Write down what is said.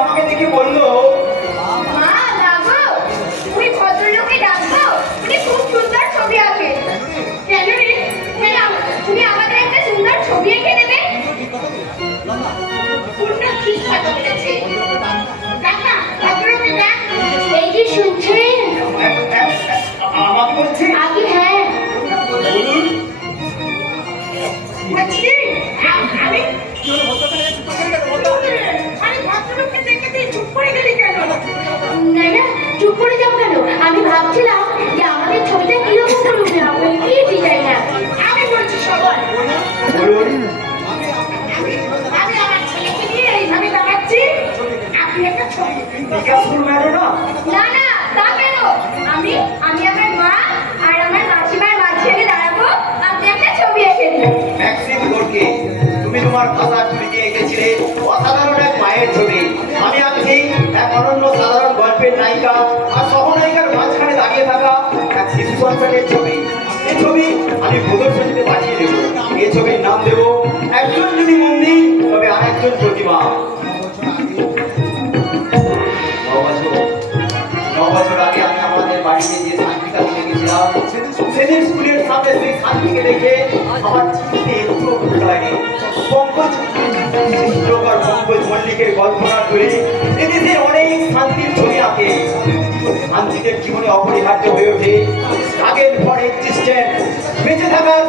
আমাকে দেখে বললো, মা ডাকো, তুমি ভদ্রলোকে ডাকো, উনি খুব সুন্দর ছবি আঁকে। কেন রে? কেন তুমি আমাদের একটা সুন্দর ছবি এঁকে দেবে? পূর্ণ ঠিক কথা বলেছে। ডাক না, ভদ্রলোকে ডাক। এই যে শুনছেন? আমাকে বলছে আগে হ্যাঁ বলুন। বলছি, আমি ভদ্রলোককে দেখে তুই চুপ করে গেলি কেন? না না, চুপ করে যাবো কেন? আমি ভাবছিলাম যে আমাদের ছবিটা কিরকম করবে, কি ডিজাইনার। আমি বলছি সবাই বলুন। আমি আমার ছেলেকে নিয়ে এইভাবে দাঁড়াচ্ছি, আপনি একটা ছবি। বিকাশপুর ম্যাডাম না? না না, তা কেন? আমি আমি আমার মা আর আমার মাসিমার মাঝখানে দাঁড়াবো, আপনি একটা ছবি এঁকে দিন। ম্যাক্সিম গোর্কি, তুমি তোমার ভাষা ছবিতে এঁকেছিলে অসাধারণ এক মায়ের ছবি। আমি আছি এক অনন্য সাধারণ গল্পের নায়িকা আর সহনায়িকার মাঝখানে দাঁড়িয়ে থাকা এক শিশু সন্তানের ছবি। এই ছবি আমি প্রদর্শনীতে পাঠিয়ে দেবো। এই ছবির নাম দেবো একজন যদি মন্দির তবে আরেকজন প্রতিমা। 9 বছর আগে আমি আমাদের বাড়িতে যে শান্তিকাকে দেখেছিলাম, সেদিন স্কুলের সামনে সেই শান্তিকে দেখে আমার চিনতে একটু ভালো লাগে। পঙ্কজ মল্লিকের কল্পনা করে এদেশের অনেক শান্তির ছবি আঁকে। শান্তিদের জীবনে অপরিহার্য হয়ে ওঠে স্ট্রাগল ফর এক্সিস্টেন্স, বেঁচে থাকার